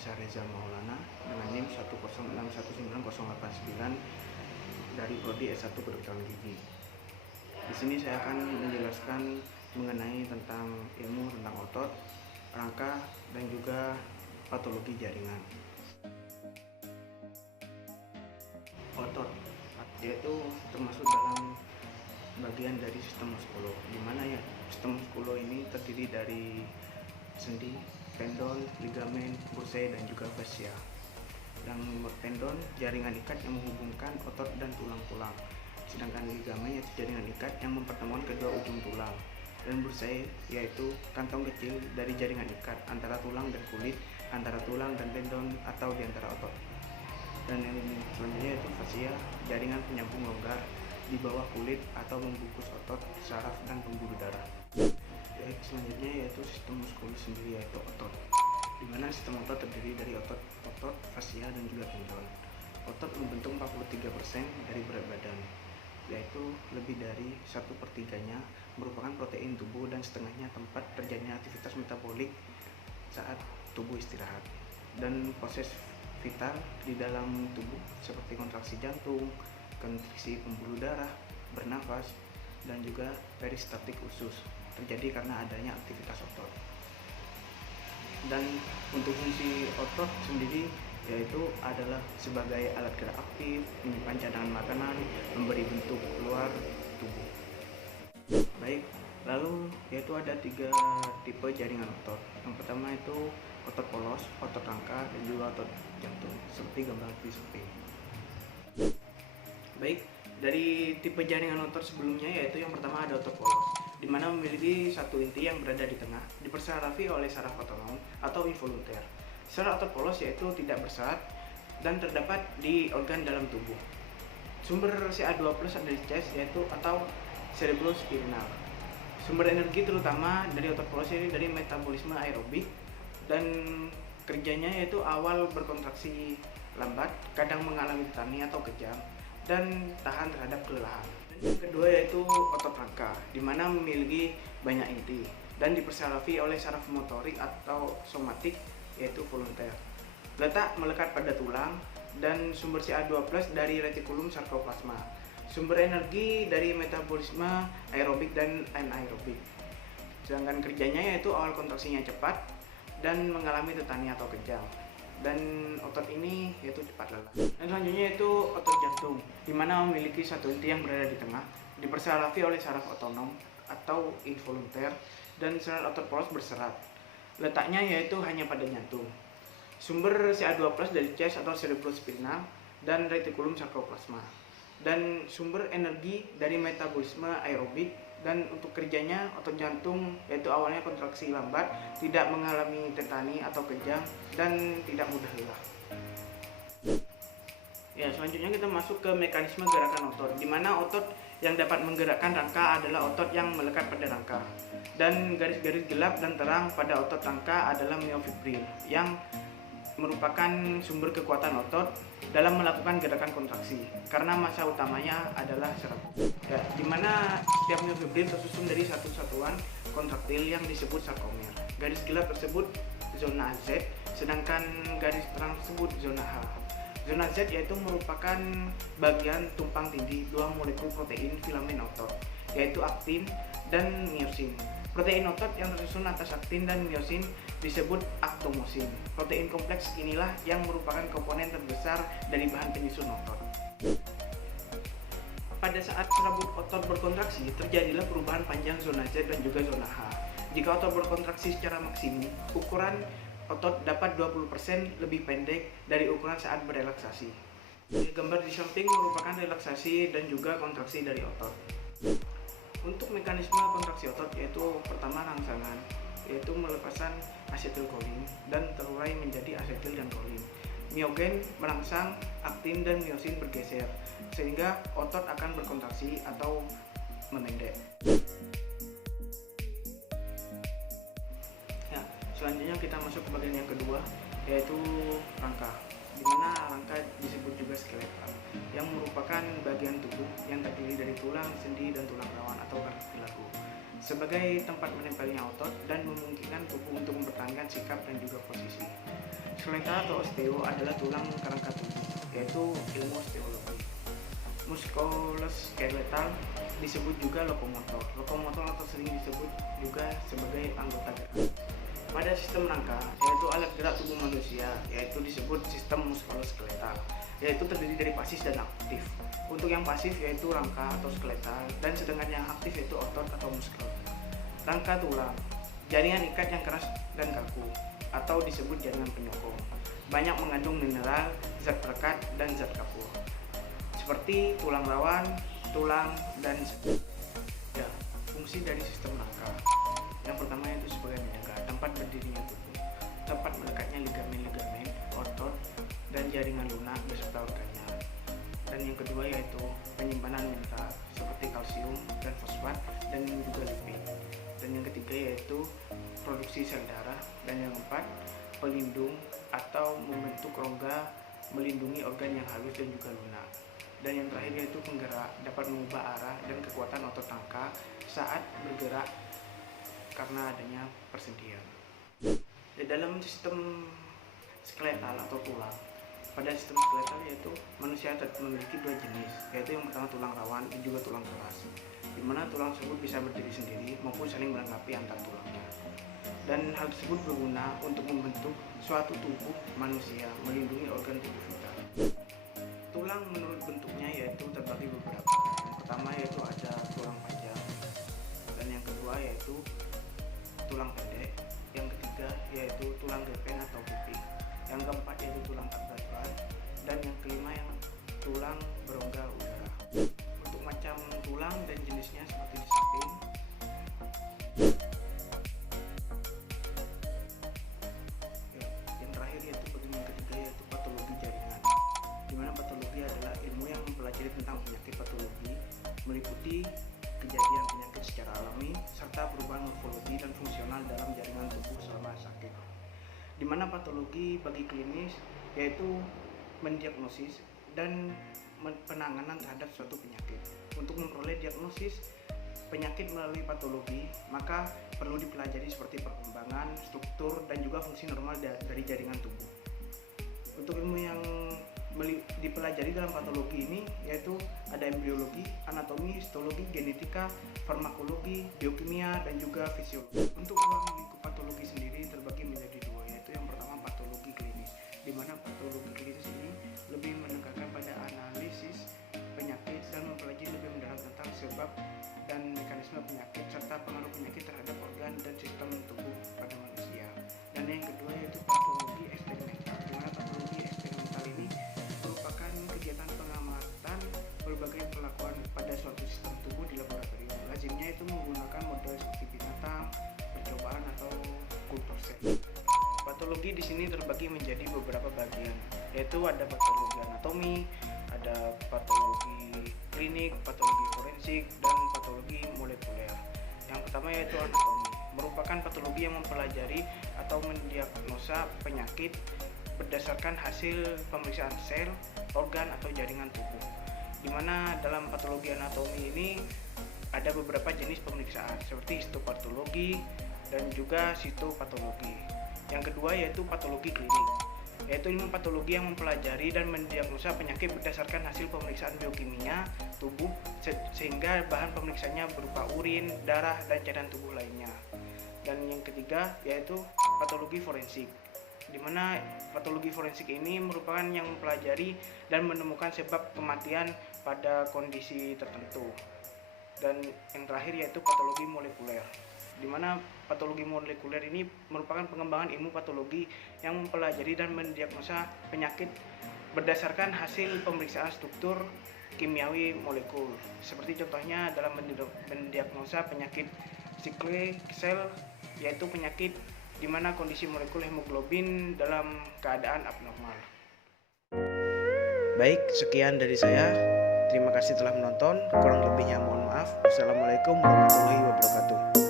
saya Reza Maulana dengan NIM 106198089 dari Prodi S1 Kedokteran Gigi. Di sini saya akan menjelaskan mengenai tentang ilmu tentang otot, rangka, dan juga patologi jaringan. Otot yaitu termasuk dalam bagian dari sistem muskulo, di mana ya sistem muskulo ini terdiri dari sendi, tendon, ligamen, bursae, dan juga fascia. Dan tendon jaringan ikat yang menghubungkan otot dan tulang-tulang, sedangkan ligamen yaitu jaringan ikat yang mempertemukan kedua ujung tulang, dan bursae yaitu kantong kecil dari jaringan ikat antara tulang dan kulit, antara tulang dan tendon, atau di antara otot. Dan yang selanjutnya yaitu fascia, jaringan penyambung longgar di bawah kulit atau membungkus otot, saraf, dan pembuluh darah. Selanjutnya yaitu sistem muskulus sendiri, yaitu otot, di mana sistem otot terdiri dari otot, fascia, dan juga tendon. Otot membentuk 43% dari berat badan, yaitu lebih dari 1/3-nya merupakan protein tubuh dan setengahnya tempat terjadinya aktivitas metabolik saat tubuh istirahat. Dan proses vital di dalam tubuh seperti kontraksi jantung, kontraksi pembuluh darah, bernafas, dan juga peristaltik usus terjadi karena adanya aktivitas otot. Dan untuk fungsi otot sendiri yaitu adalah sebagai alat gerak aktif, menyimpan cadangan makanan, memberi bentuk keluar tubuh. Baik, lalu yaitu ada 3 tipe jaringan otot. Yang pertama itu otot polos, otot rangka, dan juga otot jantung, seperti gambar di samping. Baik, dari tipe jaringan otot sebelumnya yaitu yang pertama ada otot polos, di mana memiliki satu inti yang berada di tengah, dipersarafi oleh saraf otonom atau involunter. Saraf otot polos yaitu tidak berserat dan terdapat di organ dalam tubuh. Sumber Ca2+ ada di chest yaitu atau cerebrospinal. Sumber energi terutama dari otot polos ini dari metabolisme aerobik, dan kerjanya yaitu awal berkontraksi lambat, kadang mengalami tetani atau kejang, dan tahan terhadap kelelahan. Dan yang kedua yaitu otot rangka, di mana memiliki banyak inti dan dipersarafi oleh saraf motorik atau somatik yaitu volunteer. Letak melekat pada tulang, dan sumber Ca2+ dari retikulum sarkoplasma. Sumber energi dari metabolisme aerobik dan anaerobik. Sedangkan kerjanya yaitu awal kontraksinya cepat dan mengalami tetani atau kejang. Dan otot ini yaitu cepat lelah. Dan selanjutnya yaitu otot jantung, di mana memiliki satu inti yang berada di tengah, dipersarafi oleh saraf otonom atau involunter, dan serat otot polos berserat. Letaknya yaitu hanya pada jantung. Sumber Ca2+ dari chest atau cerebrospinal dan retikulum sarkoplasma. Dan sumber energi dari metabolisme aerobik, dan untuk kerjanya otot jantung yaitu awalnya kontraksi lambat, tidak mengalami tetani atau kejang, dan tidak mudah lelah. Ya, selanjutnya kita masuk ke mekanisme gerakan otot, di mana otot yang dapat menggerakkan rangka adalah otot yang melekat pada rangka. Dan garis-garis gelap dan terang pada otot rangka adalah myofibril, yang merupakan sumber kekuatan otot dalam melakukan gerakan kontraksi, karena massa utamanya adalah serab. Ya, di mana setiap myofibril tersusun dari satu satuan kontraktil yang disebut sarkomer. Garis gelap tersebut zona Z, sedangkan garis terang tersebut zona H. Zona Z yaitu merupakan bagian tumpang tindih dua molekul protein filamen otot, yaitu aktin dan miosin. Protein otot yang tersusun atas aktin dan miosin disebut aktomosin. Protein kompleks inilah yang merupakan komponen terbesar dari bahan penyusun otot. Pada saat serabut otot berkontraksi, terjadilah perubahan panjang zona Z dan juga zona H. Jika otot berkontraksi secara maksimum, ukuran otot dapat 20% lebih pendek dari ukuran saat berelaksasi. Gambar di samping merupakan relaksasi dan juga kontraksi dari otot. Untuk mekanisme kontraksi otot yaitu pertama rangsangan, yaitu melepasan asetilkolin dan terurai menjadi asetil dan kolin. Miogen merangsang aktin dan miosin bergeser, sehingga otot akan berkontraksi atau memendek. Ya, selanjutnya kita masuk ke bagian yang kedua, yaitu rangka, di mana rangka disebut juga skeletal. yang merupakan bagian tubuh yang terdiri dari tulang, sendi, dan tulang rawan atau kartilago sebagai tempat menempelnya otot dan memungkinkan tubuh untuk mempertahankan sikap dan juga posisi. Skeleta atau osteo adalah tulang kerangka tubuh, yaitu ilmu osteologi. Muskuloskeletal disebut juga lokomotor. Lokomotor atau sering disebut juga sebagai anggota gerak. Pada sistem rangka, yaitu alat gerak tubuh manusia, yaitu disebut sistem muskuloskeletal, yaitu terdiri dari pasis dan aktif. Untuk yang pasif yaitu rangka atau skeletal, dan sedangkan yang aktif yaitu otot atau muskel. Rangka tulang, jaringan ikat yang keras dan kaku, atau disebut jaringan penyokong. Banyak mengandung mineral, zat perekat, dan zat kapur, seperti tulang rawan, tulang, dan ya, fungsi dari sistem rangka. Yang pertama yaitu sebagai menjaga tempat berdirinya tubuh, tempat melekatnya ligamen-ligamen, otot, dan jaringan lunak beserta organnya. Dan yang kedua yaitu penyimpanan mineral seperti kalsium dan fosfat dan juga lipid. Dan yang ketiga yaitu produksi sel darah. Dan yang keempat, pelindung atau membentuk rongga melindungi organ yang halus dan juga lunak. Dan yang terakhir yaitu penggerak, dapat mengubah arah dan kekuatan otot rangka saat bergerak karena adanya persendian. Di dalam sistem skeletal atau tulang, pada sistem skeletal yaitu manusia memiliki dua jenis, yaitu yang pertama tulang rawan dan juga tulang keras, di mana tulang tersebut bisa berdiri sendiri maupun saling melengkapi antar tulangnya. Dan hal tersebut berguna untuk membentuk suatu tubuh manusia, melindungi organ tubuh vital. Tulang menurut bentuknya yaitu terbagi beberapa. Yang pertama yaitu ada tulang panjang, dan yang kedua yaitu tulang pendek, yang ketiga yaitu tulang gepen atau kuping, yang keempat yaitu tulang akbar, dan yang kelima yang tulang berongga udara. Untuk macam tulang dan jenisnya seperti di samping. Yang terakhir yaitu bagian ketiga yaitu patologi jaringan, di mana patologi adalah ilmu yang mempelajari tentang penyakit patologi, meliputi kejadian penyakit secara alami serta perubahan morfologi dan fungsional dalam jaringan tubuh selama sakit. Di mana patologi bagi klinis yaitu mendiagnosis dan penanganan terhadap suatu penyakit. Untuk memperoleh diagnosis penyakit melalui patologi, maka perlu dipelajari seperti perkembangan, struktur, dan juga fungsi normal dari jaringan tubuh. Untuk ilmu yang dipelajari dalam patologi ini yaitu ada embriologi, anatomi, histologi, genetika, farmakologi, biokimia, dan juga fisiologi. Untuk ruang lingkup patologi sendiri terbagi menjadi dua, yaitu yang pertama patologi klinis, di mana patologi klinis ini lebih menekankan pada analisis penyakit dan mempelajari lebih mendalam tentang sebab dan mekanisme penyakit serta pengaruh penyakit terhadap organ dan sistem tubuh pada manusia. Dan yang kedua yaitu patologi eksperimental, di mana patologi eksperimental ini merupakan kegiatan pengamatan berbagai perlakuan pada suatu sistem tubuh di laboratorium. Lazimnya itu menggunakan model seperti binatang, percobaan, atau kultur sel. Patologi di sini terbagi menjadi beberapa bagian, yaitu ada patologi anatomi, ada patologi klinik, patologi forensik, dan patologi molekuler. Yang pertama yaitu anatomi, merupakan patologi yang mempelajari atau mendiagnosa penyakit berdasarkan hasil pemeriksaan sel, organ, atau jaringan tubuh. Di mana dalam patologi anatomi ini ada beberapa jenis pemeriksaan seperti histopatologi dan juga sitopatologi. Yang kedua yaitu patologi klinik, yaitu ilmu patologi yang mempelajari dan mendiagnosa penyakit berdasarkan hasil pemeriksaan biokimia tubuh sehingga bahan pemeriksaannya berupa urin, darah, dan cairan tubuh lainnya. Dan yang ketiga yaitu patologi forensik, di mana patologi forensik ini merupakan yang mempelajari dan menemukan sebab kematian pada kondisi tertentu. Dan yang terakhir yaitu patologi molekuler, di mana patologi molekuler ini merupakan pengembangan ilmu patologi yang mempelajari dan mendiagnosa penyakit berdasarkan hasil pemeriksaan struktur kimiawi molekul. Seperti contohnya dalam mendiagnosa penyakit sickle cell, yaitu penyakit di mana kondisi molekul hemoglobin dalam keadaan abnormal. Baik, sekian dari saya. Terima kasih telah menonton. Kurang lebihnya mohon maaf. Wassalamualaikum warahmatullahi wabarakatuh.